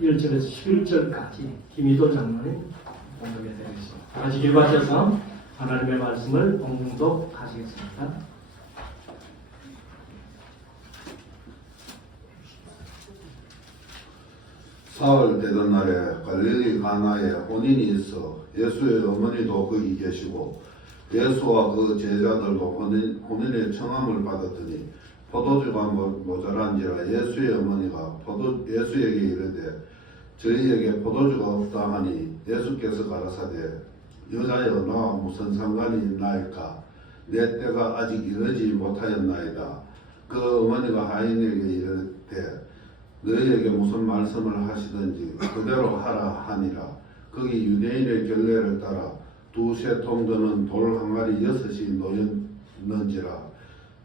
1절에서 11절까지 김희도 장로님 공독해 드리겠습니다. 다 같이 기도하셔서 하나님의 말씀을 봉독하시겠습니다. 사흘 되던 날에 갈릴리 가나에 혼인이 있어 예수의 어머니도 거기 계시고 예수와 그 제자들도 혼인의 청함을 받았더니 포도주가 모자란지라 예수의 어머니가 예수에게 이르되 저희에게 포도주가 없다 하니 예수께서 가라사대 여자여 나와 무슨 상관이 있나이까 내 때가 아직 이르지 못하였나이다. 그 어머니가 하인에게 이르되 너희에게 무슨 말씀을 하시든지 그대로 하라 하니라. 거기 유대인의 결례를 따라 두세 통 드는 돌 항아리 6이 놓였는지라.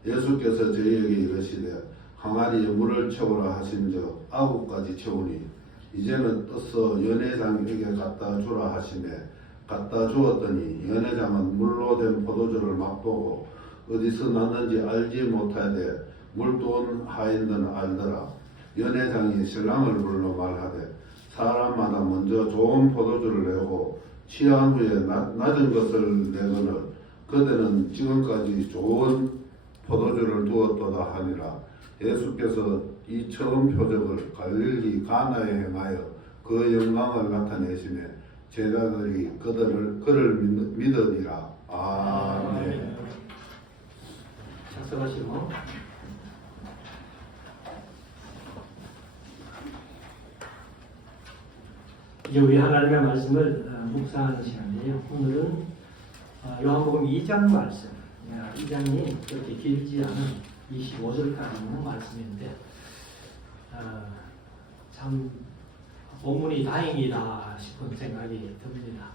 예수께서 저희에게 이르시되 항아리에 물을 채우라 하신즉 9가지 채우니 이제는 떠서 연회장에게 갖다 주라 하시매 갖다 주었더니 연회장은 물로 된 포도주를 맛보고 어디서 났는지 알지 못하되 물두은 하인들은 알더라. 연회장이 신랑을 불러 말하되 사람마다 먼저 좋은 포도주를 내고 취한 후에 낮은 것을 내거늘 그대는 지금까지 좋은 포도주를 두었도다 하니라. 예수께서 이 처음 표적을 갈릴리 가나에 행하여 그 영광을 나타내시며 제자들이 그를 믿으니라. 아멘. 작성하시고 이제 우리 하나님의 말씀을 묵상하는 시간이에요. 오늘은 요한복음 2장 말씀. 2장이 그렇게 길지 않은 25절까지 있는 말씀인데 참 본문이 다행이다 싶은 생각이 듭니다.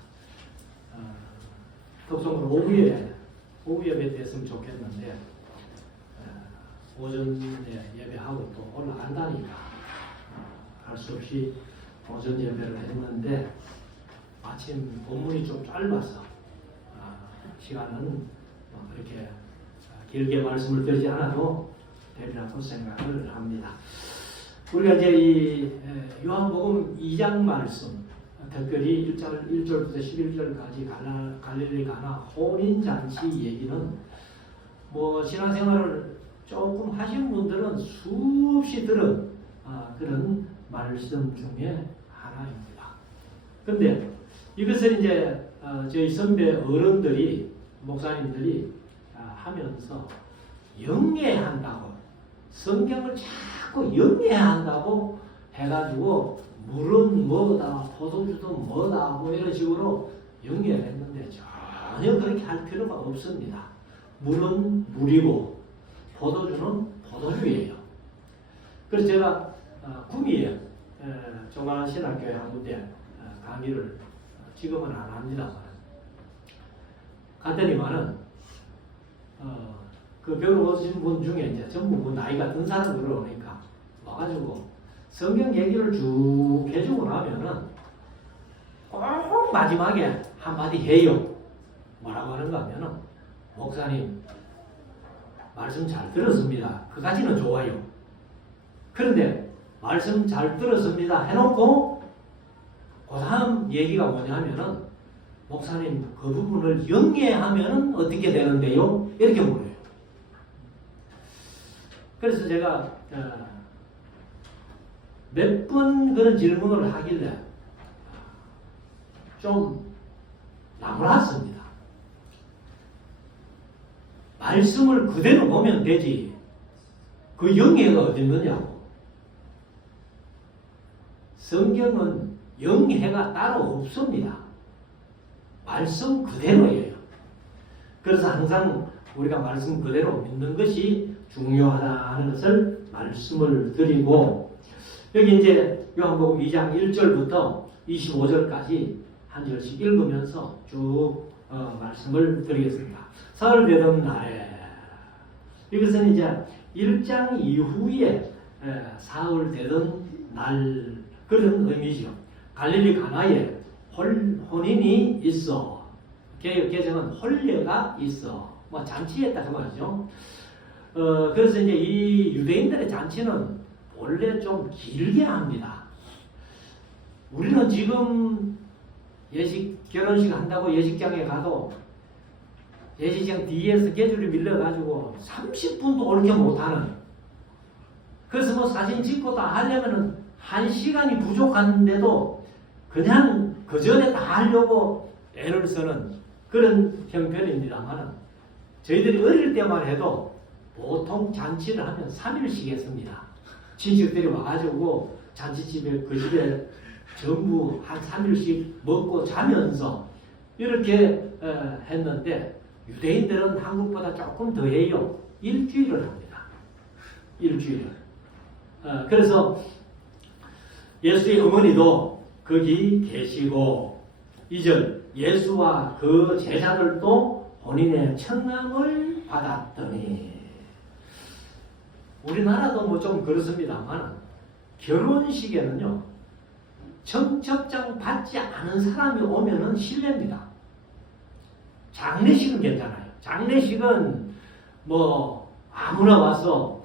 특성으로 오후에 뵀으면 좋겠는데 오전에 예배하고 또 올라간다니까 할 수 없이 오전 예배를 했는데 마침 본문이 좀 짧아서 시간은 그렇게 길게 말씀을 드리지 않아도 되리라고 생각을 합니다. 우리가 이제 이 요한복음 2장 말씀 특별히 1절부터 11절까지 갈릴리 가나 혼인잔치 얘기는 뭐 신앙생활을 조금 하신 분들은 수없이 들은 그런 말씀 중에 하나입니다. 근데 이것을 이제 저희 선배 어른들이 목사님들이 하면서 영예한다고 성경을 자꾸 영예한다고 해가지고 물은 뭐다 포도주도 뭐다 뭐 이런 식으로 영예를 했는데 전혀 그렇게 할 필요가 없습니다. 물은 물이고 포도주는 포도주예요. 그래서 제가 구미에 조만한 신학교에 한 군데 강의를 지금은 안 합니다만 갔더니만은 그 배우러 오신 분 중에 이제 전부 뭐 나이가 든 사람들 오니까 와가지고 성경 얘기를 쭉 해주고 나면은 꼭 마지막에 한마디 해요. 뭐라고 하는가 하면은 목사님 말씀 잘 들었습니다. 그까지는 좋아요. 그런데 말씀 잘 들었습니다 해놓고 그 다음 얘기가 뭐냐면은 목사님 그 부분을 영예하면은 어떻게 되는데요? 이렇게 물어요. 그래서 제가 몇 번 그런 질문을 하길래 좀 나무랐습니다. 말씀을 그대로 보면 되지 그 영예가 어디 있느냐고. 성경은 영예가 따로 없습니다. 말씀 그대로예요. 그래서 항상 우리가 말씀 그대로 믿는 것이 중요하다 하는 것을 말씀을 드리고 여기 이제 요한복음 2장 1절부터 25절까지 한 절씩 읽으면서 쭉 말씀을 드리겠습니다. 사흘 되던 날에 이것은 이제 1장 이후에 사흘 되던 날 그런 의미죠. 갈릴리 가나에 혼인이 있어. 개정은 혼례가 있어. 뭐 잔치했다 그 말이죠. 그래서 이제 이 유대인들의 잔치는 원래 좀 길게 합니다. 우리는 지금 결혼식 한다고 예식장에 가도 예식장 뒤에 스케줄이 밀려가지고 30분도 옳게 못하는, 그래서 뭐 사진 찍고 다 하려면은 1시간이 부족한데도 그냥 그 전에 다 하려고 애를 쓰는 그런 형편입니다만, 저희들이 어릴 때만 해도 보통 잔치를 하면 3일씩 했습니다. 친척들이 와가지고 잔치집에 그 집에 전부 한 3일씩 먹고 자면서 이렇게 했는데, 유대인들은 한국보다 조금 더 해요. 일주일을 합니다. 일주일을. 그래서 예수의 어머니도 거기 계시고, 2절 예수와 그 제자들도 본인의 청함을 받았더니, 우리나라도 뭐 좀 그렇습니다만 결혼식에는요 청첩장 받지 않은 사람이 오면은 실례입니다. 장례식은 괜찮아요. 장례식은 뭐 아무나 와서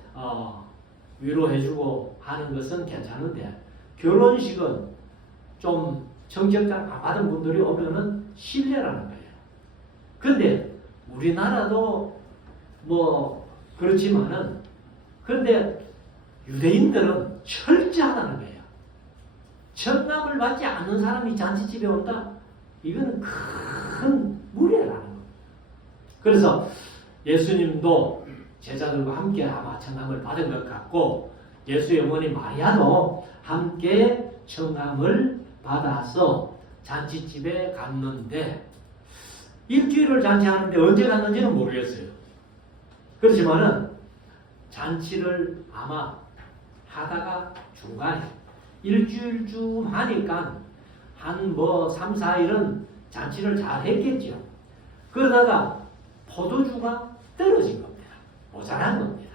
위로해주고 하는 것은 괜찮은데, 결혼식은 좀 청첩장 안 받은 분들이 오면은 실례라는 거예요. 근데 우리나라도 뭐 그렇지만은, 그런데 유대인들은 철저하다는 거예요. 청함을 받지 않는 사람이 잔치집에 온다? 이거는 큰 무례라는 거예요. 그래서 예수님도 제자들과 함께 아마 청함을 받은 것 같고, 예수의 어머니 마리아도 함께 청함을 받아서 잔치집에 갔는데, 일주일을 잔치하는데 언제 갔는지는 모르겠어요. 그렇지만은 잔치를 아마 하다가 중간에 일주일쯤 하니까 한 뭐 3, 4일은 잔치를 잘 했겠죠. 그러다가 포도주가 떨어진 겁니다. 모자란 겁니다.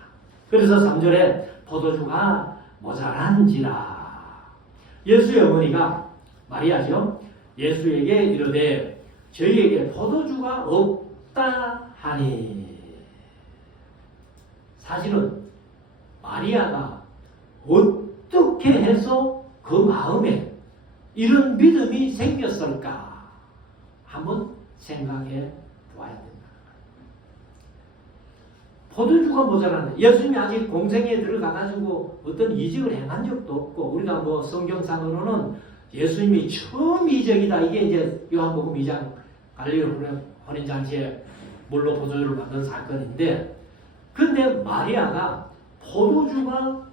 그래서 3절에 포도주가 모자란지라. 예수의 어머니가 마리아죠. 예수에게 이르되 저희에게 포도주가 없다 하니. 사실은 마리아가 어떻게 해서 그 마음에 이런 믿음이 생겼을까 한번 생각해 보아야 된다. 포도주가 모자라네. 예수님이 아직 공생에 들어가가지고 어떤 이적을 행한 적도 없고, 우리가 뭐 성경상으로는 예수님이 처음 이적이다, 이게 이제 요한복음 2장 갈릴리 혼인잔치에 물로 포도주를 만든 사건인데, 근데 마리아가 포도주가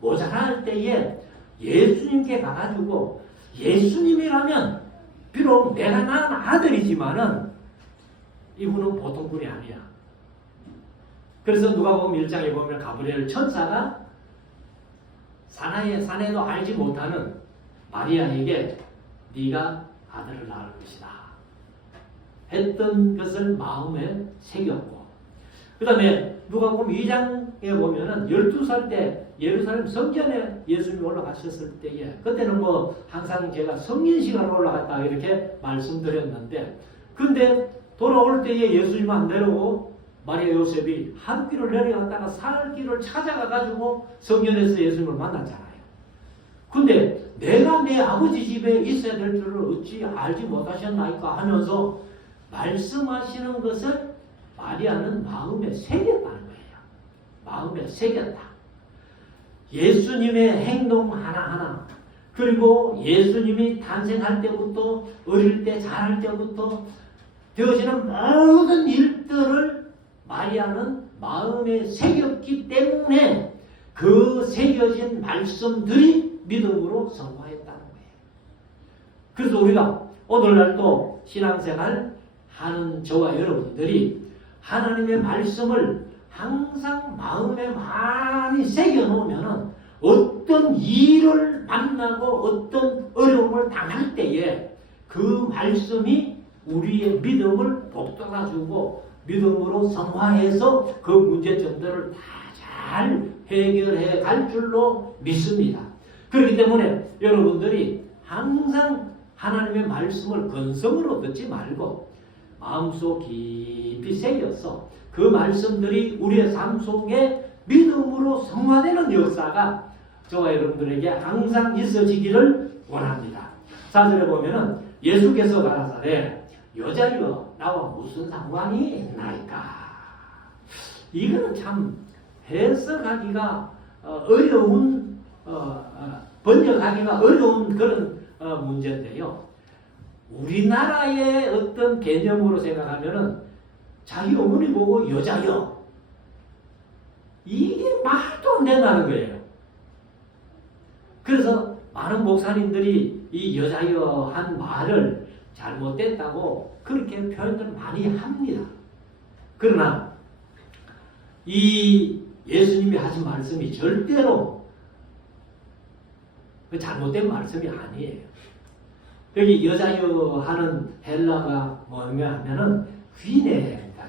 모자랄 때에 예수님께 가가지고, 예수님이라면 비록 내가 낳은 아들이지만은 이분은 보통 분이 아니야. 그래서 누가복음 1장에 보면 가브리엘 천사가 사내도 알지 못하는 마리아에게 네가 아들을 낳을 것이다 했던 것을 마음에 새겼고, 그 다음에 누가복음 2장에 보면은 12살 때 예루살렘 성전에 예수님이 올라가셨을 때에, 그때는 뭐 항상 제가 성인시간 올라갔다 이렇게 말씀드렸는데, 근데 돌아올 때에 예수님 안 내려오고 마리아 요셉이 한 길을 내려갔다가 살 길을 찾아가가지고 성전에서 예수님을 만났잖아요. 근데 내가 내 아버지 집에 있어야 될 줄을 어찌 알지 못하셨나이까 하면서 말씀하시는 것을 마리아는 마음에 새겼다는 거예요. 마음에 새겼다. 예수님의 행동 하나하나, 그리고 예수님이 탄생할 때부터 어릴 때 자랄 때부터 되어지는 모든 일들을 마리아는 마음에 새겼기 때문에 그 새겨진 말씀들이 믿음으로 성화했다는 거예요. 그래서 우리가 오늘날도 신앙생활 하는 저와 여러분들이 하나님의 말씀을 항상 마음에 많이 새겨놓으면 어떤 일을 만나고 어떤 어려움을 당할 때에 그 말씀이 우리의 믿음을 복돋아주고 믿음으로 성화해서 그 문제점들을 다 잘 해결해 갈 줄로 믿습니다. 그렇기 때문에 여러분들이 항상 하나님의 말씀을 근성으로 듣지 말고 마음속 깊이 새겨서 그 말씀들이 우리의 삶 속에 믿음으로 성화되는 역사가 저와 여러분들에게 항상 있어지기를 원합니다. 4절에 보면은 예수께서 가라사대 여자여 나와 무슨 상관이 있나이까. 이거는 참 해석하기가 어려운 번역하기가 어려운 그런 문제인데요. 우리나라의 어떤 개념으로 생각하면은 자기 어머니 보고 여자여, 이게 말도 안 된다는 거예요. 그래서 많은 목사님들이 이 여자여 한 말을 잘못됐다고 그렇게 표현을 많이 합니다. 그러나 이 예수님이 하신 말씀이 절대로 잘못된 말씀이 아니에요. 여기 여자여 하는 헬라가 뭐냐 하면은 귀내입니다.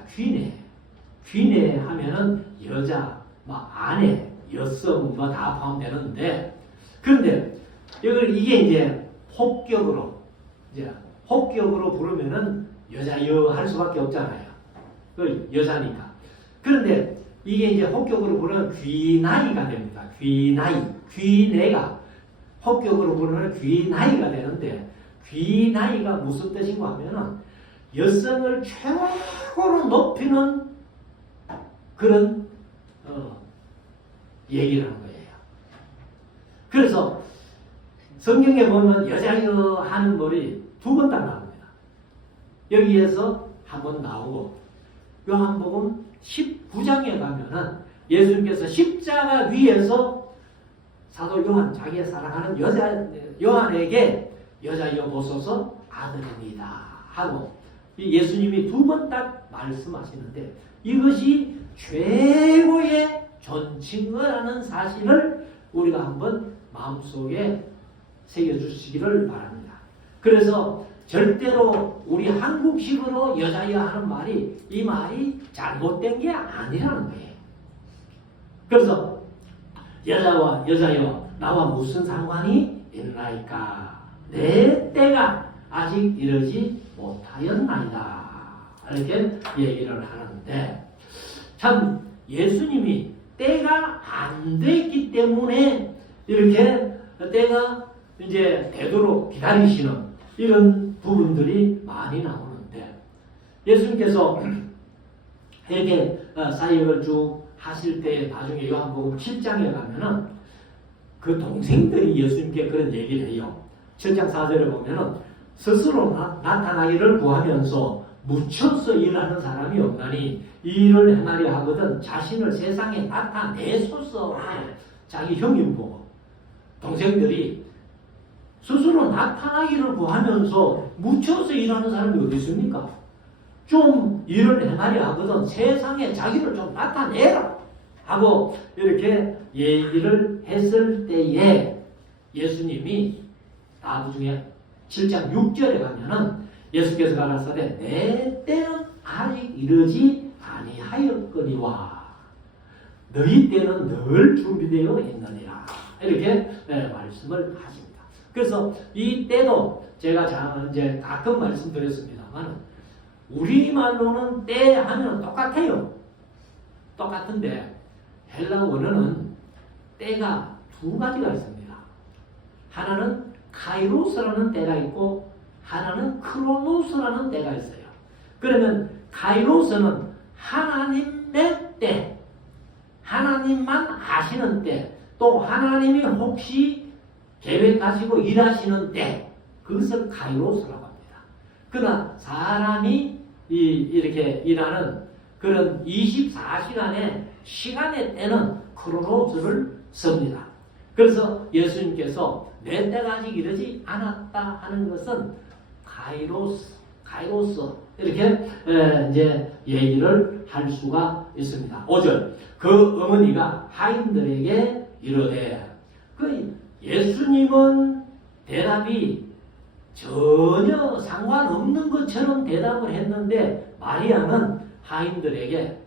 귀내 하면은 여자, 아내, 여성 다 포함되는데, 그런데 이게 이제 혹격으로 부르면은 여자여 할 수밖에 없잖아요. 그 여자니까. 그런데 이게 이제 혹격으로 부르면 귀나이가 됩니다. 귀내가 혹격으로 부르면 귀나이가 되는데, 귀나이가 무슨 뜻인가 하면은 여성을 최고로 높이는 그런 얘기라는 거예요. 그래서 성경에 보면 여자여 하는 말이 2번 딱 나옵니다. 여기에서 한 번 나오고 요한복음 19장에 가면은 예수님께서 십자가 위에서 사도 요한, 자기의 사랑하는 요한에게 여자여 보소서 아들입니다 하고 예수님이 2번 딱 말씀하시는데, 이것이 최고의 존칭어라는 사실을 우리가 한번 마음속에 새겨주시기를 바랍니다. 그래서 절대로 우리 한국식으로 여자여 하는 말이, 이 말이 잘못된 게 아니라는 거예요. 그래서 여자여 나와 무슨 상관이 있나이까. 내 때가 아직 이르지 못하였나이다. 이렇게 얘기를 하는데, 참 예수님이 때가 안 됐기 때문에 이렇게 때가 이제 되도록 기다리시는 이런 부분들이 많이 나오는데, 예수님께서 이렇게 사역을 쭉 하실 때 나중에 요한복음 7장에 가면은 그 동생들이 예수님께 그런 얘기를 해요. 7장 4절에 보면은 스스로 나타나기를 구하면서 묻혀서 일하는 사람이 없나니 이 일을 행하려 하거든 자신을 세상에 나타내소서. 자기 형님 보고 동생들이 스스로 나타나기를 구하면서 묻혀서 일하는 사람이 어디 있습니까? 좀 일을 행하려 하거든 세상에 자기를 좀 나타내라 하고 이렇게 얘기를 했을 때에 예수님이 나중에 7장 6절에 가면은 예수께서 가라사대 내 때는 아직 이르지 아니하였거니와 너희 때는 늘 준비되어 있느니라. 이렇게 말씀을 하십니다. 그래서 이 때도 제가 이제 가끔 말씀드렸습니다만 우리말로는 때 하면 똑같아요. 똑같은데 헬라 원어는 때가 2가지가 있습니다. 하나는 카이로스라는 때가 있고 하나는 크로노스라는 때가 있어요. 그러면 카이로스는 하나님의 때, 하나님만 아시는 때, 또 하나님이 혹시 계획하시고 일하시는 때, 그것을 카이로스라고 합니다. 그러나 사람이 이렇게 일하는 그런 24시간의 시간의 때는 크로노스를 씁니다. 그래서 예수님께서 내 때가 아직 이르지 않았다 하는 것은 카이로스 이렇게 이제 얘기를 할 수가 있습니다. 5절 그 어머니가 하인들에게 이르되, 그 예수님은 대답이 전혀 상관없는 것처럼 대답을 했는데 마리아는 하인들에게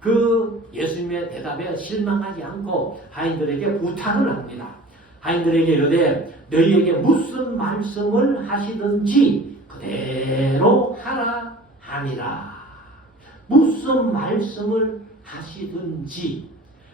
그 예수님의 대답에 실망하지 않고 하인들에게 부탁을 합니다. 하인들에게 이르되 너희에게 무슨 말씀을 하시든지 그대로 하라 하니라. 무슨 말씀을 하시든지.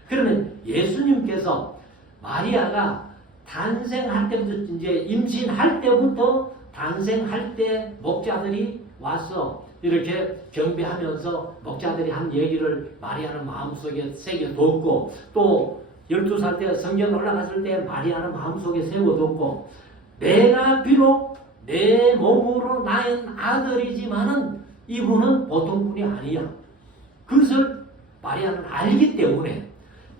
그러면 예수님께서 마리아가 탄생할 때부터 이제 임신할 때부터 탄생할 때 목자들이 와서 이렇게 경배하면서 목자들이 한 얘기를 마리아는 마음속에 새겨뒀고 또 12살 때 성전 올라갔을 때 마리아는 마음속에 세워뒀고 내가 비록 내 몸으로 낳은 아들이지만은 이분은 보통 분이 아니야. 그것을 마리아는 알기 때문에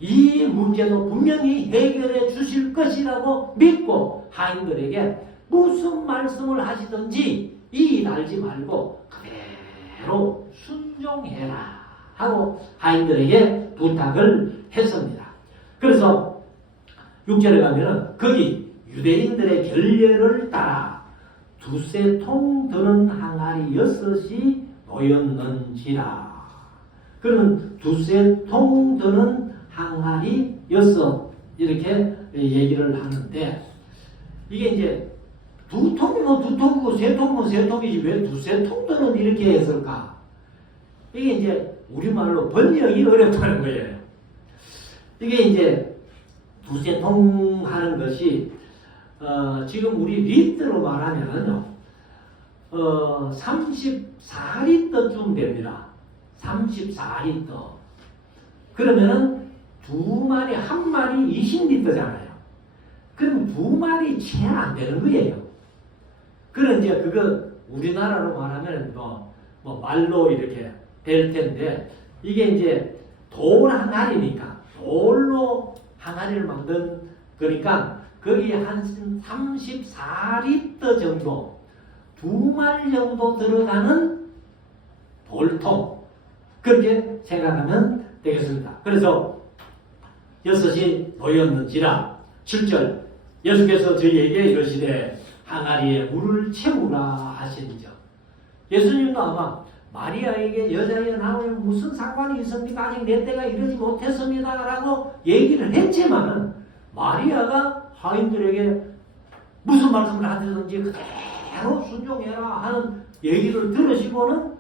이 문제도 분명히 해결해 주실 것이라고 믿고 하인들에게 무슨 말씀을 하시든지 이의 달지 말고 그대로 순종해라 하고 하인들에게 부탁을 했습니다. 그래서 6절에 가면은 거기 유대인들의 결례를 따라 두세 통 드는 항아리 6이 놓였는지라. 그러면 두세 통 드는 항아리 6 이렇게 얘기를 하는데 이게 이제 두 통이면 두 통이고 세 통이면 세 통이지 왜 두세 통 드는 이렇게 했을까? 이게 이제 우리말로 번역이 어렵다는 거예요. 이게 이제 두세 통 하는 것이 지금 우리 리터로 말하면은요 34리터쯤 됩니다. 34리터. 그러면은 두 마리, 한 마리 20리터잖아요. 그럼 두 마리 채 안 되는 거예요. 그런 이제 그거 우리나라로 말하면 뭐 말로 이렇게 될 텐데 이게 이제 돌 항아리니까 돌로 항아리를 만든 거니까 거기에 한 34리터 정도 두 마리 정도 들어가는 돌통 그렇게 생각하면 되겠습니다. 그래서 6이 놓였는지라 7절 예수께서 저희에게 이러시되 항아리에 물을 채우라 하시니죠. 예수님도 아마 마리아에게 여자의 나오면 무슨 상관이 있습니까? 아직 내 때가 이르지 못했습니다 라고 얘기를 했지만은 마리아가 하인들에게 무슨 말씀을 하든지 그대로 순종해라 하는 얘기를 들으시고는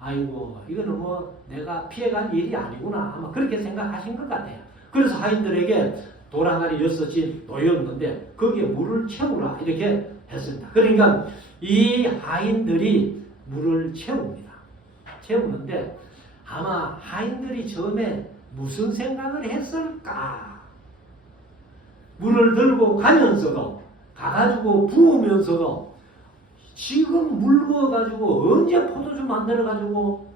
아이고 이거는 뭐 내가 피해갈 일이 아니구나 아마 그렇게 생각하신 것 같아요. 그래서 하인들에게 돌항아리 6이 놓였는데 거기에 물을 채우라 이렇게 했습니다. 그러니까 이 하인들이 물을 채웁니다. 채우는데 아마 하인들이 처음에 무슨 생각을 했을까? 물을 들고 가면서도 가가지고 부으면서도 지금 물 부어가지고 언제 포도주 만들어가지고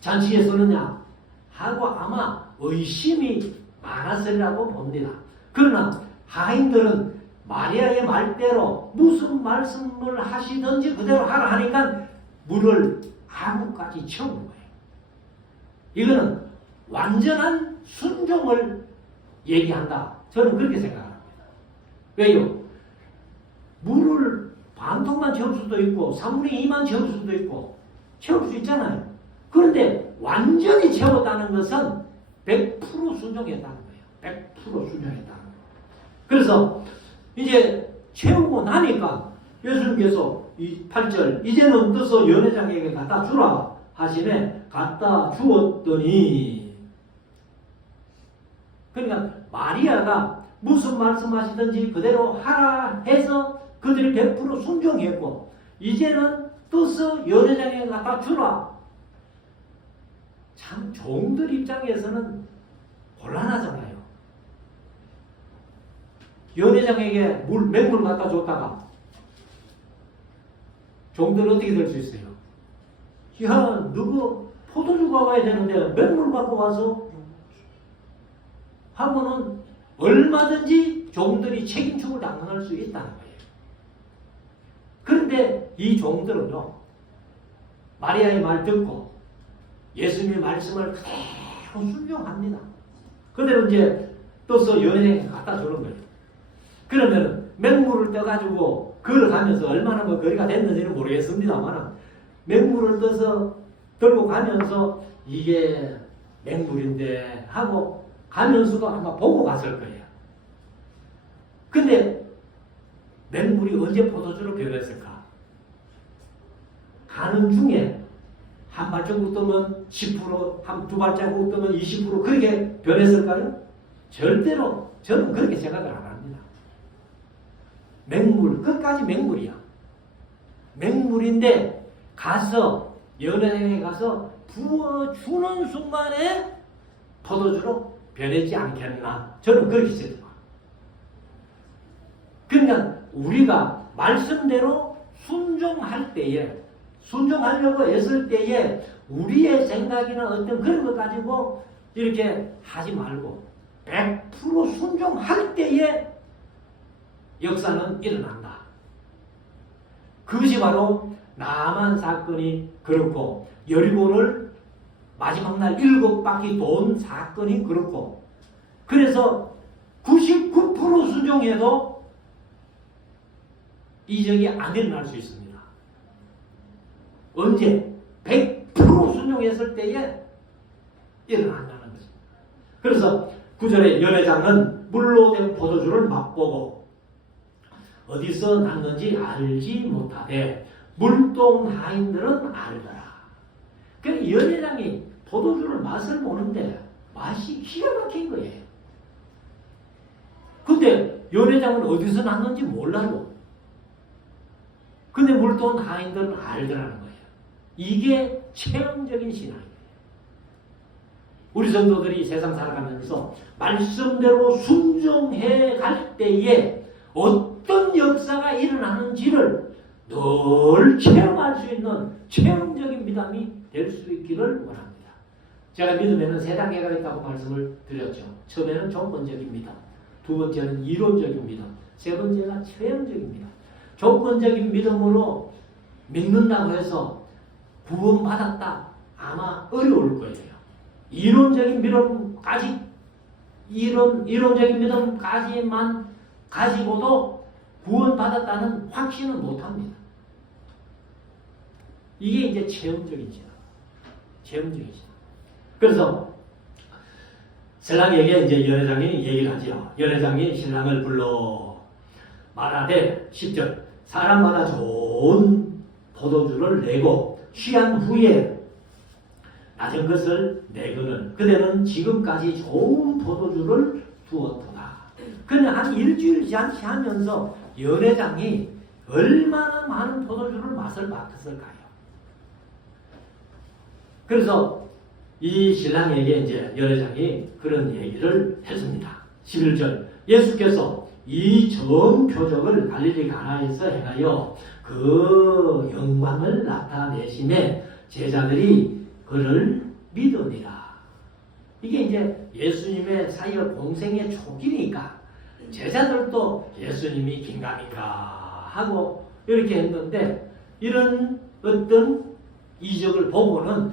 잔치에 쓰느냐 하고 아마 의심이 많았으리라고 봅니다. 그러나 하인들은 마리아의 말대로 무슨 말씀을 하시든지 그대로 하라 하니까 물을 아구까지 채우는 거예요. 이거는 완전한 순종을 얘기한다. 저는 그렇게 생각합니다. 왜요? 물을 반통만 채울 수도 있고 3분의 2만 채울 수도 있고 채울 수 있잖아요. 그런데 완전히 채웠다는 것은 100% 순종했다는 거예요. 100% 순종했다는 거예요. 그래서 이제 채우고 나니까 예수님께서 이 8절 이제는 떠서 연회장에게 갖다 주라 하시네. 갖다 주었더니 그러니까 마리아가 무슨 말씀하시든지 그대로 하라 해서 그들이 100% 순종했고 이제는 떠서 연회장에게 갖다 주라. 참 종들 입장에서는 곤란하잖아요. 연회장에게 맹물 갖다 줬다가 종들은 어떻게 될 수 있어요? 야, 누구 포도주가 와야 되는데 맹물 갖고 와서 하고는 얼마든지 종들이 책임축을 당할 수 있다는 거예요. 그런데 이 종들은요, 마리아의 말 듣고 예수님의 말씀을 그대로 순종합니다. 그대로 이제 떠서 여인에게 갖다 주는 거예요. 그러면 맹물을 떠가지고 걸어가면서 얼마나 뭐 거리가 됐는지는 모르겠습니다만 맹물을 떠서 들고 가면서 이게 맹물인데 하고 가면서도 아마 보고 갔을 거예요. 근데 맹물이 언제 포도주로 변했을까? 가는 중에 한 발자국 뜨면 10%, 한 두 발자국 뜨면 20% 그렇게 변했을까요? 절대로 저는 그렇게 생각을 안 합니다. 맹물, 끝까지 맹물이야. 맹물인데 가서 연회장에 가서 부어주는 순간에 포도주로 변하지 않겠나. 저는 그렇게 생각합니다. 그러니까 우리가 말씀대로 순종할 때에, 순종하려고 했을 때에 우리의 생각이나 어떤 그런 것 가지고 이렇게 하지 말고 100% 순종할 때에 역사는 일어난다. 그것이 바로 나만 사건이 그렇고 여리고를 마지막 날 7바퀴 돈 사건이 그렇고, 그래서 99% 순종해도 이적이 안 일어날 수 있습니다. 언제? 100% 순종했을 때에 일어난다는 것입니다. 그래서 9절에 연회장은 물로 된 포도주를 맛보고 어디서 났는지 알지 못하되 물동 하인들은 알더라. 그 연회장이 포도주를 맛을 보는데 맛이 기가 막힌 거예요. 근데 연회장은 어디서 났는지 몰라요. 근데 물동 하인들은 알더라는 거예요. 이게 체험적인 신앙이에요. 우리 성도들이 세상 살아가면서 말씀대로 순종해 갈 때에 어떤 역사가 일어나는지를 늘 체험할 수 있는 체험적인 믿음이 될 수 있기를 원합니다. 제가 믿음에는 세 단계가 있다고 말씀을 드렸죠. 처음에는 조건적인 믿음, 두 번째는 이론적인 믿음, 세 번째가 체험적인 믿음. 조건적인 믿음으로 믿는다고 해서 구원받았다? 아마 어려울 거예요. 이론적인 믿음까지만 가지고도 구원받았다는 확신은 못합니다. 이게 이제 체험적인 신앙. 체험적인 신앙. 그래서 신랑에게 이제 연회장이 얘기를 하죠. 연회장이 신랑을 불러 말하되 10절 사람마다 좋은 포도주를 내고 취한 후에 낮은 것을 내거는 그대는 지금까지 좋은 포도주를 두었도다. 그냥 한 일주일 잔치 하면서 연회장이 얼마나 많은 포도주를 맛을 봤을까요? 그래서 이 신랑에게 이제 연회장이 그런 얘기를 했습니다. 11절 예수께서 이 전 표적을 갈릴리 가나에서 행하여 그 영광을 나타내심에 제자들이 그를 믿으니라. 이게 이제 예수님의 사역 공생의 초기니까 제자들도 예수님이 긴가민가 하고 이렇게 했는데 이런 어떤 이적을 보고는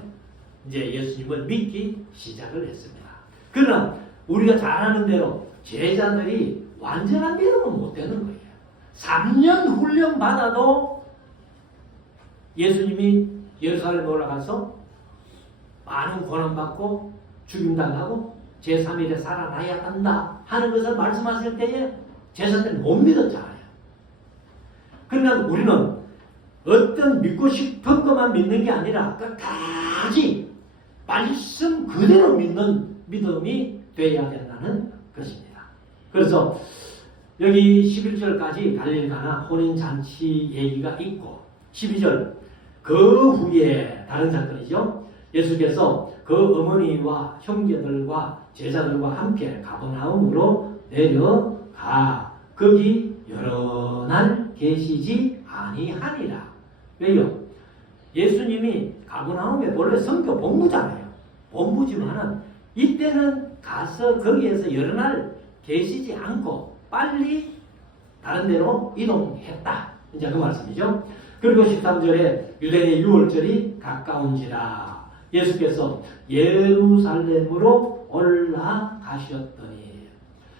이제 예수님을 믿기 시작을 했습니다. 그러나 우리가 잘 아는 대로 제자들이 완전한 믿음은 못 되는 거예요. 3년 훈련 받아도 예수님이 예루살렘에 올라가서 많은 고난받고 죽임당하고 제3일에 살아나야 한다 하는 것을 말씀하실 때에 제자들은 못 믿었잖아요. 그러나 우리는 어떤 믿고 싶은 것만 믿는 게 아니라 끝까지 말씀 그대로 믿는 믿음이 되어야 된다는 것입니다. 그래서 여기 11절까지 갈릴리 가나 혼인잔치 얘기가 있고 12절 그 후에 다른 사건이죠. 예수께서 그 어머니와 형제들과 제자들과 함께 가버나움으로 내려가 거기 여러 날 계시지 아니하니라. 왜요? 예수님이 가버나움에 본래 선교 본부잖아요. 본부지만은 이때는 가서 거기에서 여러 날 계시지 않고 빨리 다른 데로 이동했다. 이제 그 말씀이죠. 그리고 13절에 유대인의 유월절이 가까운지라 예수께서 예루살렘으로 올라가셨더니.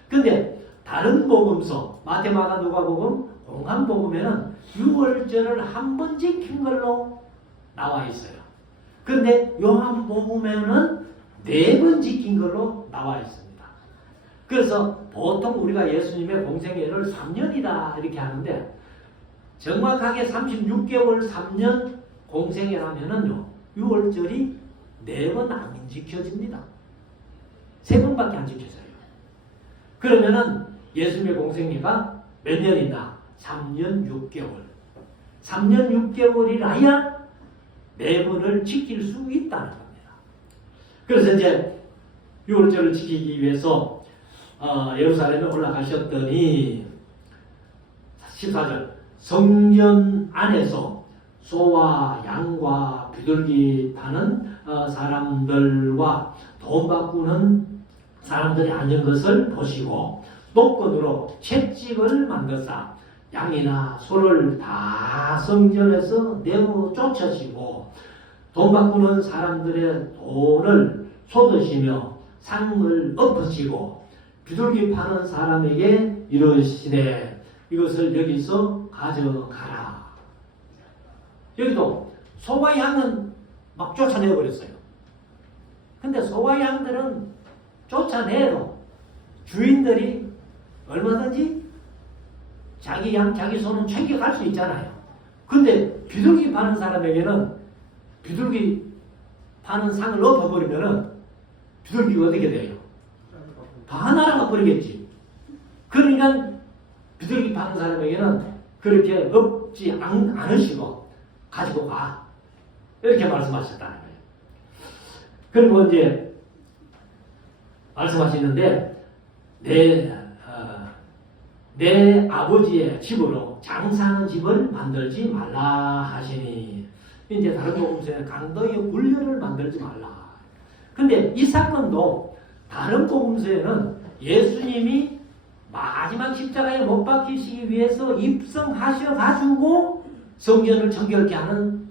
근데 다른 복음서 마태, 마가, 누가복음, 공관복음에는 유월절을 한 번 지킨 걸로 나와 있어요. 근데 요한복음에는 4번 지킨 걸로 나와 있습니다. 그래서 보통 우리가 예수님의 공생애를 3년이다 이렇게 하는데 정확하게 36개월 3년 공생애라면은요 6월절이 4번 안 지켜집니다. 3번밖에 안 지켜져요. 그러면은 예수님의 공생애가 몇 년이다? 3년 6개월. 3년 6개월이라야 내분을 지킬 수 있다는 겁니다. 그래서 이제 6월절을 지키기 위해서 예루살렘에 올라가셨더니 14절 성전 안에서 소와 양과 비둘기 타는 사람들과 돈 바꾸는 사람들이 앉은 것을 보시고 노건으로 채찍을 만드사 양이나 소를 다 성전에서 내어 쫓으시고 돈 바꾸는 사람들의 돈을 쏟으시며 상을 엎으시고 비둘기 파는 사람에게 이르시되 이것을 여기서 가져가라. 여기도 소와 양은 막 쫓아내 버렸어요. 근데 소와 양들은 쫓아내도 주인들이 얼마든지 자기 양, 자기 소는 챙겨갈 수 있잖아요. 근데 비둘기 파는 사람에게는 비둘기 파는 상을 엎어버리면은 비둘기가 어떻게 돼요? 다 날아가 버리겠지. 그러니까 비둘기 파는 사람에게는 그렇게 엎지 않으시고 가지고 가. 이렇게 말씀하셨다는 거예요. 그리고 이제 말씀하시는데 내 아버지의 집으로 장사하는 집을 만들지 말라 하시니 이제 다른 복음서에는 강도의 굴려를 만들지 말라. 근데 이 사건도 다른 복음서에는 예수님이 마지막 십자가에 못 박히시기 위해서 입성하셔가지고 성전을 정결케 하는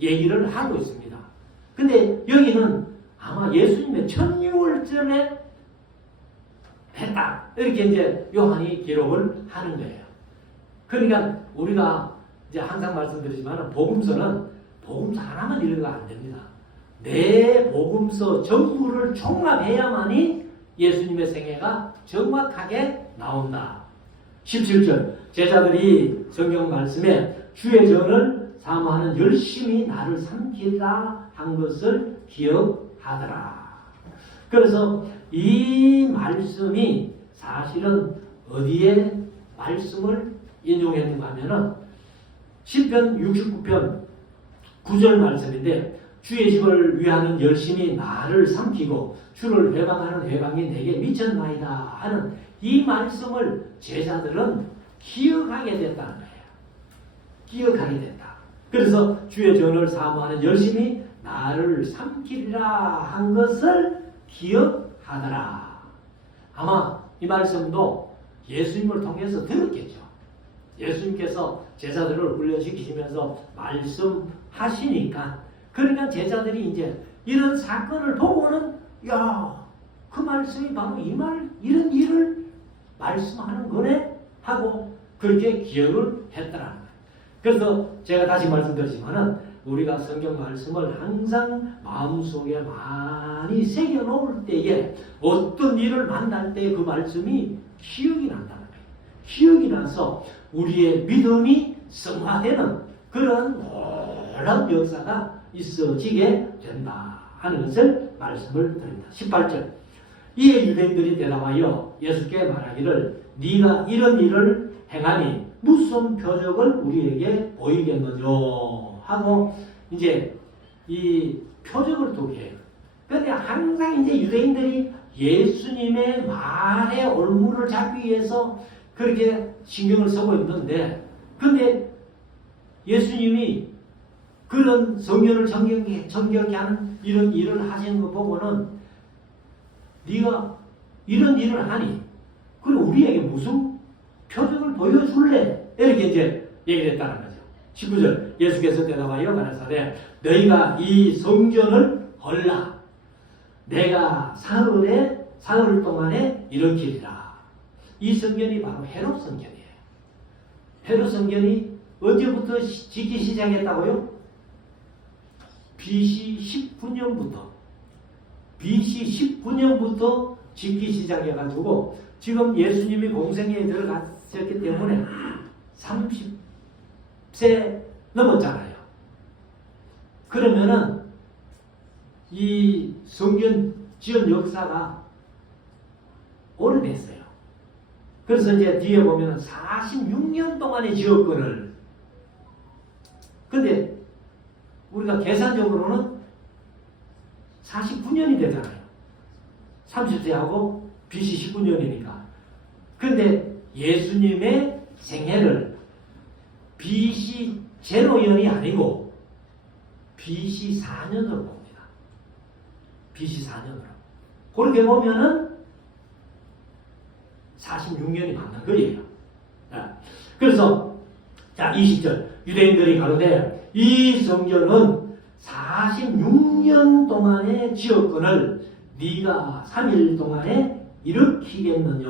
얘기를 하고 있습니다. 근데 여기는 아마 예수님의 천유월절에 했다. 이렇게 이제 요한이 기록을 하는 거예요. 그러니까 우리가 이제 항상 말씀드리지만 복음서는 복음서 하나만 읽어가 안 됩니다. 네 복음서 전부를 총합해야만이 예수님의 생애가 정확하게 나온다. 17절 제자들이 성경 말씀에 주의 전을 사모하는 열심히 나를 삼키라 한 것을 기억하더라. 그래서 이 말씀이 사실은 어디에 말씀을 인용했는가 하면은 시편 69편 9절 말씀인데 주의 집을 위하는 열심히 나를 삼키고 주를 회방하는 회방이 내게 미쳤나이다 하는 이 말씀을 제자들은 기억하게 됐다는 거예요. 기억하게 됐다. 그래서 주의 전을 사모하는 열심히 나를 삼키리라 한 것을 기억하더라. 아마 이 말씀도 예수님을 통해서 들었겠죠. 예수님께서 제자들을 훈련시키시면서 말씀하시니까 그러니까 제자들이 이제 이런 사건을 보고는 야, 그 말씀이 바로 이런 일을 말씀하는 거네 하고 그렇게 기억을 했더라는 거예요. 그래서 제가 다시 말씀드리지만은 우리가 성경 말씀을 항상 마음속에 많이 새겨놓을 때에 어떤 일을 만날 때 그 말씀이 기억이 난다는 거예요. 기억이 나서 우리의 믿음이 성화되는 그런 놀라운 역사가 있어지게 된다 하는 것을 말씀을 드립니다. 18절 이에 유대인들이 대답하여 예수께 말하기를 네가 이런 일을 행하니 무슨 표적을 우리에게 보이겠느냐 하고 이제 이 표적을 두게 해요. 그런데 항상 이제 유대인들이 예수님의 말에 올무를 잡기 위해서 그렇게 신경을 쓰고 있는데 근데 예수님이 그런 성전을 정결케 하는 이런 일을 하시는 거 보고는 네가 이런 일을 하니 그럼 우리에게 무슨 표적을 보여줄래? 이렇게 이제 얘기를 했다는 거죠. 19절 예수께서 대답하여 가라사대 너희가 이 성전을 헐라 내가 사흘 동안에 일으키리라. 이 성전이 바로 헤롯 성전이에요. 헤롯 성전이 언제부터 짓기 시작했다고요? BC 19년부터 짓기 시작해가지고 지금 예수님이 공생애에 들어갔었기 때문에 30세 넘었잖아요. 그러면은 이 성전 지은 역사가 오래됐어요. 그래서 이제 뒤에 보면은 46년 동안의 지역권을, 근데 우리가 계산적으로는 49년이 되잖아요. 30세하고 BC 19년이니까. 근데 예수님의 생애를 BC 0년이 아니고 BC 4년으로 봅니다. BC 4년으로. 그렇게 보면은 46년이 맞는 거예요. 그래서 자 20절 유대인들이 가로되 이 성전은 46년 동안의 지역권을 네가 3일 동안에 일으키겠느냐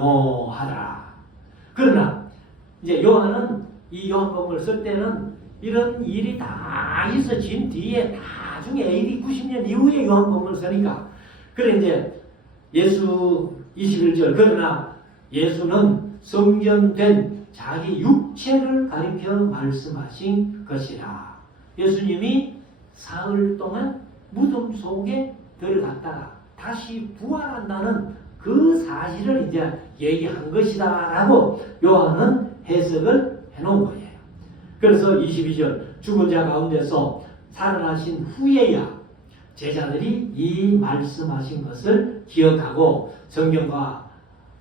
하더라. 그러나 이제 요한은 이 요한복음을 쓸 때는 이런 일이 다 있어진 뒤에 나중에 AD 90년 이후에 요한복음을 쓰니까 그래 이제 예수 21절 그러나 예수는 성전된 자기 육체를 가리켜 말씀하신 것이라. 예수님이 사흘 동안 무덤 속에 들어갔다가 다시 부활한다는 그 사실을 이제 얘기한 것이다 라고 요한은 해석을 해놓은 거예요. 그래서 22절 죽은 자 가운데서 살아나신 후에야 제자들이 이 말씀하신 것을 기억하고 성경과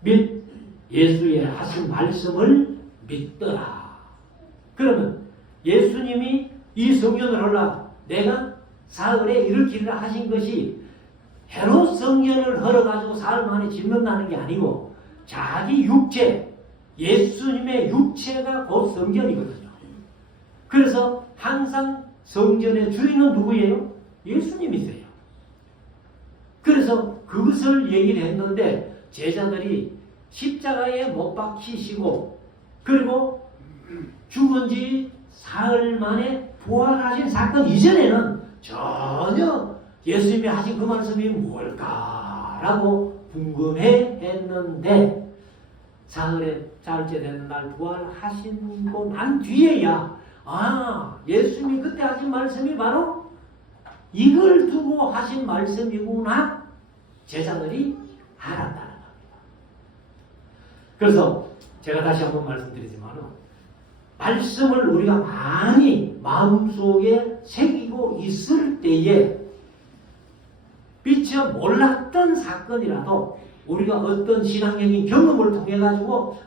및 예수의 하신 말씀을 믿더라. 그러면 예수님이 이 성전을 헐라 내가 사흘에 일으키리라 하신 것이 헤롯 성전을 헐어가지고 사흘 만에 짓는다는 게 아니고 자기 육체, 예수님의 육체가 곧 성전이거든요. 그래서 항상 성전의 주인은 누구예요? 예수님이세요. 그래서 그것을 얘기를 했는데 제자들이 십자가에 못 박히시고 그리고 죽은 지 사흘 만에 부활하신 사건 이전에는 전혀 예수님이 하신 그 말씀이 뭘까라고 궁금해 했는데 사흘에 사흘째 되는 날 부활하시고 난 뒤에야 예수님이 그때 하신 말씀이 바로 이걸 두고 하신 말씀이구나 제자들이 알았다는 겁니다. 그래서 제가 다시 한번 말씀드리지만 말씀을 우리가 많이 마음속에 새기고 있을 때에 미처 몰랐던 사건이라도 우리가 어떤 신앙적인 경험을 통해 가지고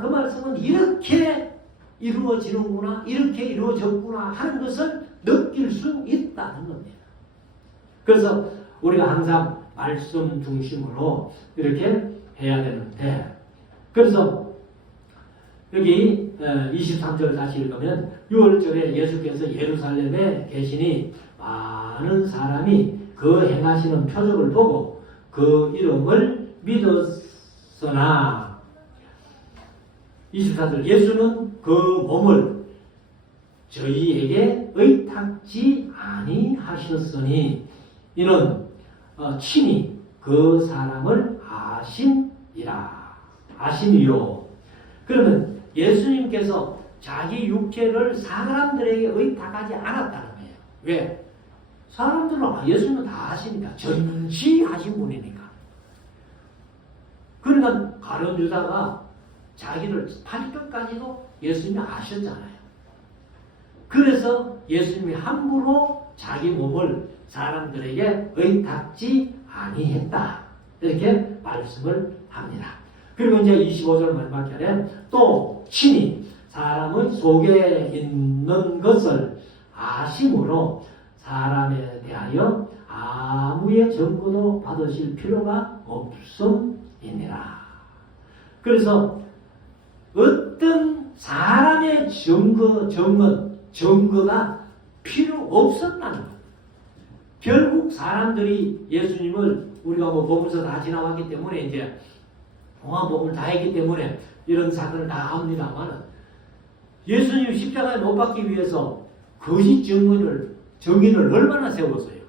그 말씀은 이렇게 이루어지는구나 이렇게 이루어졌구나 하는 것을 느낄 수 있다는 겁니다. 그래서 우리가 항상 말씀 중심으로 이렇게 해야 되는데 그래서 여기 23절 다시 읽으면 6월절에 예수께서 예루살렘에 계시니 많은 사람이 그 행하시는 표적을 보고 그 이름을 믿었으나 24절 예수는 그 몸을 저희에게 의탁지 아니하셨으니 이는 친히 그 사람을 아심이요. 그러면 예수님께서 자기 육체를 사람들에게 의탁하지 않았다는 거예요. 왜? 사람들은 예수님은 다 아시니까 전시하신 분이니까. 그러니까 가룟 유다가 자기를 팔끝까지도 예수님이 아셨잖아요. 그래서 예수님이 함부로 자기 몸을 사람들에게 의탁지 아니했다. 이렇게 말씀을 합니다. 그리고 이제 25절 마지막 절에 또 친히 사람의 속에 있는 것을 아심으로 사람에 대하여 아무의 증거도 받으실 필요가 없음이니라. 그래서 어떤 사람의 증거가 필요 없었다는 것. 결국 사람들이 예수님을 우리가 보면서 다 지나왔기 때문에 이제 복음을 다 했기 때문에 이런 사건을 다 합니다만 예수님이 십자가에 못 박기 위해서 거짓 증인을 얼마나 세웠어요.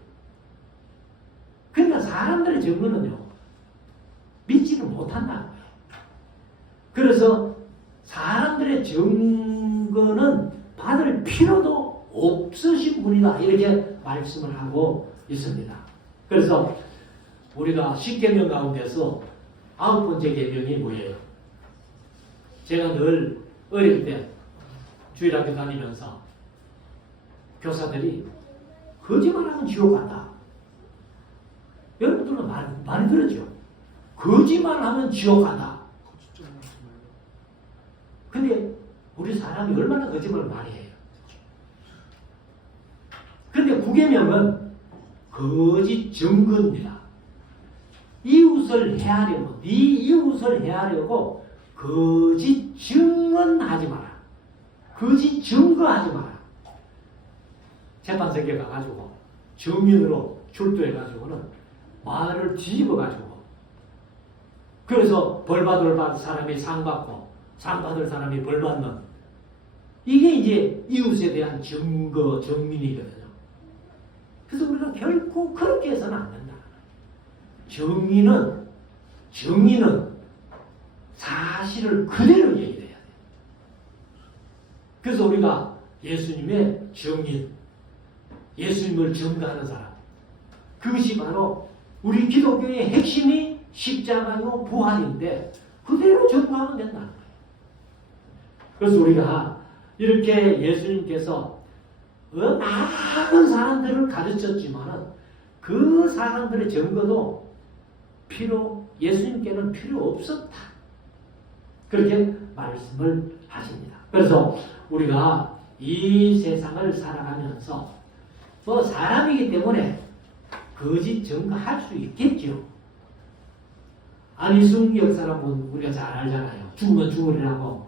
그러니까 사람들의 증거는요 믿지를 못한다는 거예요. 그래서 사람들의 증거는 받을 필요도 없으신 분이다 이렇게 말씀을 하고 있습니다. 그래서 우리가 10계명 가운데서 9번째 계명이 뭐예요? 제가 늘 어릴 때 주일학교 다니면서 교사들이 거짓말하면 지옥 간다. 여러분들은 많이 들었죠? 거짓말하면 지옥 간다. 근데 우리 사람이 얼마나 거짓말을 많이 해요. 근데 구계명은 거짓 증거입니다. 이웃을 해하려고, 네 이웃을 해하려고 거짓 증언하지 마라. 거짓 증거하지 마라. 재판석에 가가지고 증인으로 출두해가지고는 말을 뒤집어가지고 그래서 벌 받을 사람이 상 받고 상 받을 사람이 벌 받는 이게 이제 이웃에 대한 증거, 증민이거든요. 그래서 우리가 결코 그렇게 해서는 안 된다. 정의는 사실을 그대로 얘기해야 돼요. 그래서 우리가 예수님의 증인, 예수님을 증거하는 사람, 그것이 바로 우리 기독교의 핵심이 십자가요 부활인데 그대로 증거하면 된다는 거예요. 그래서 우리가 이렇게 예수님께서 많은 사람들을 가르쳤지만은 그 사람들의 증거도 예수님께는 필요 없었다. 그렇게 말씀을 하십니다. 그래서 우리가 이 세상을 살아가면서 사람이기 때문에 거짓 증거할 수 있겠죠. 안희승 역사라는 우리가 잘 알잖아요. 죽으면 죽으리라고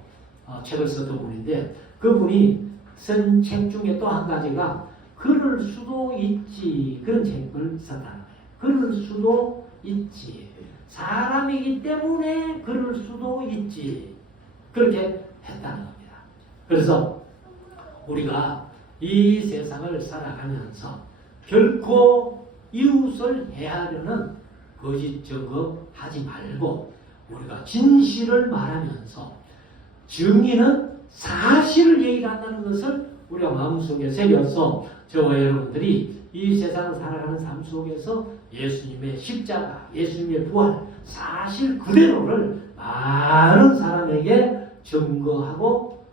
책을 썼던 분인데 그분이 쓴 책 중에 또 한 가지가 그럴 수도 있지 그런 책을 썼다는 거예요. 그럴 수도 있지. 사람이기 때문에 그럴 수도 있지. 그렇게 했다는 겁니다. 그래서 우리가 이 세상을 살아가면서 결코 이웃을 해하려는 거짓 증거하지 말고 우리가 진실을 말하면서 증인은 사실을 얘기한다는 것을 우리가 마음속에 새겨서 저와 여러분들이 이 세상을 살아가는 삶 속에서 예수님의 십자가, 예수님의 부활, 사실 그대로를 많은 사람에게 증거하고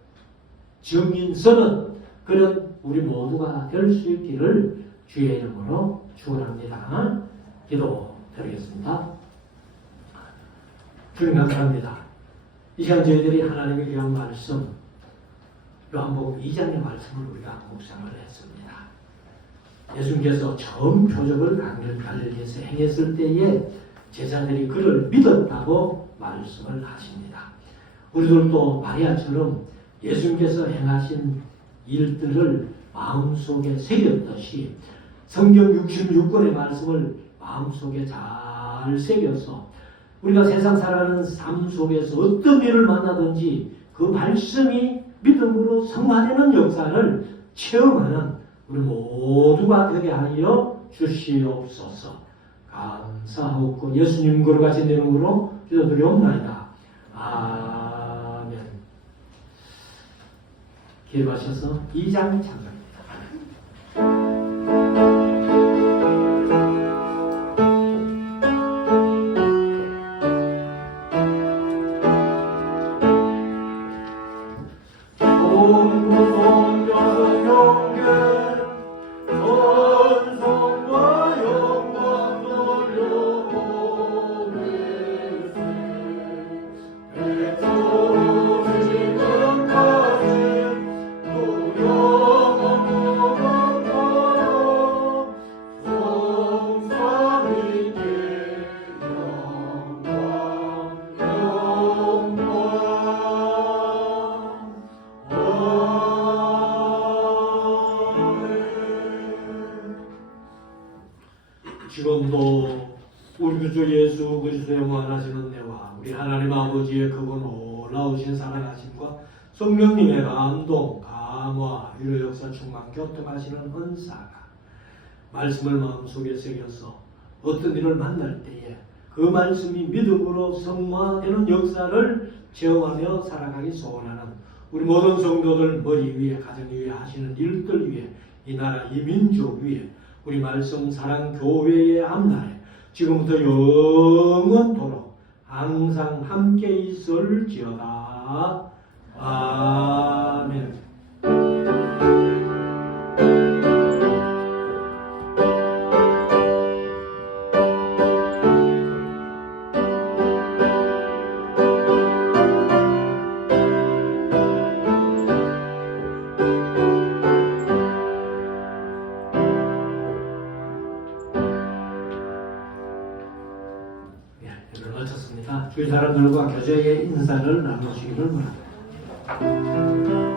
증인서는 그런 우리 모두가 될 수 있기를 주의 이름으로 축원합니다. 기도드리겠습니다. 주님 감사합니다. 이 시간 저희들이 하나님의 귀한 말씀 요한복음 2장의 말씀을 우리가 묵상을 했습니다. 예수님께서 처음 표적을 갈릴리에서 행했을 때에 제자들이 그를 믿었다고 말씀을 하십니다. 우리들도 마리아처럼 예수님께서 행하신 일들을 마음속에 새겼듯이 성경 66권의 말씀을 마음속에 잘 새겨서 우리가 세상 살아가는 삶 속에서 어떤 일을 만나든지 그 말씀이 믿음으로 성화되는 역사를 체험하는 우리 모두가 되게 하여 주시옵소서. 감사하고 예수님 거룩하신 이름으로 기도드리옵나이다. 아멘. 기도하셔서 2장 참가합니다. 지금도 우리 주 예수 그리스도의 무한하신 은혜와 우리 하나님 아버지의 그분 놀라우신 사랑하심과 성령님의 감동, 감화, 위로 역사 충만 교통하시는 은사가 말씀을 마음속에 새겨서 어떤 일을 만날 때에 그 말씀이 믿음으로 성화되는 역사를 체험하며 살아가기 소원하는 우리 모든 성도들 머리 위에 가정 위에 하시는 일들 위에 이 나라 이 민족 위에 우리 말씀 사랑 교회의 앞날에 지금부터 영원토록 항상 함께 있을지어다. 아멘. 예를 마쳤습니다. 주위 사람들과 교제의 인사를 나누시기를 바랍니다.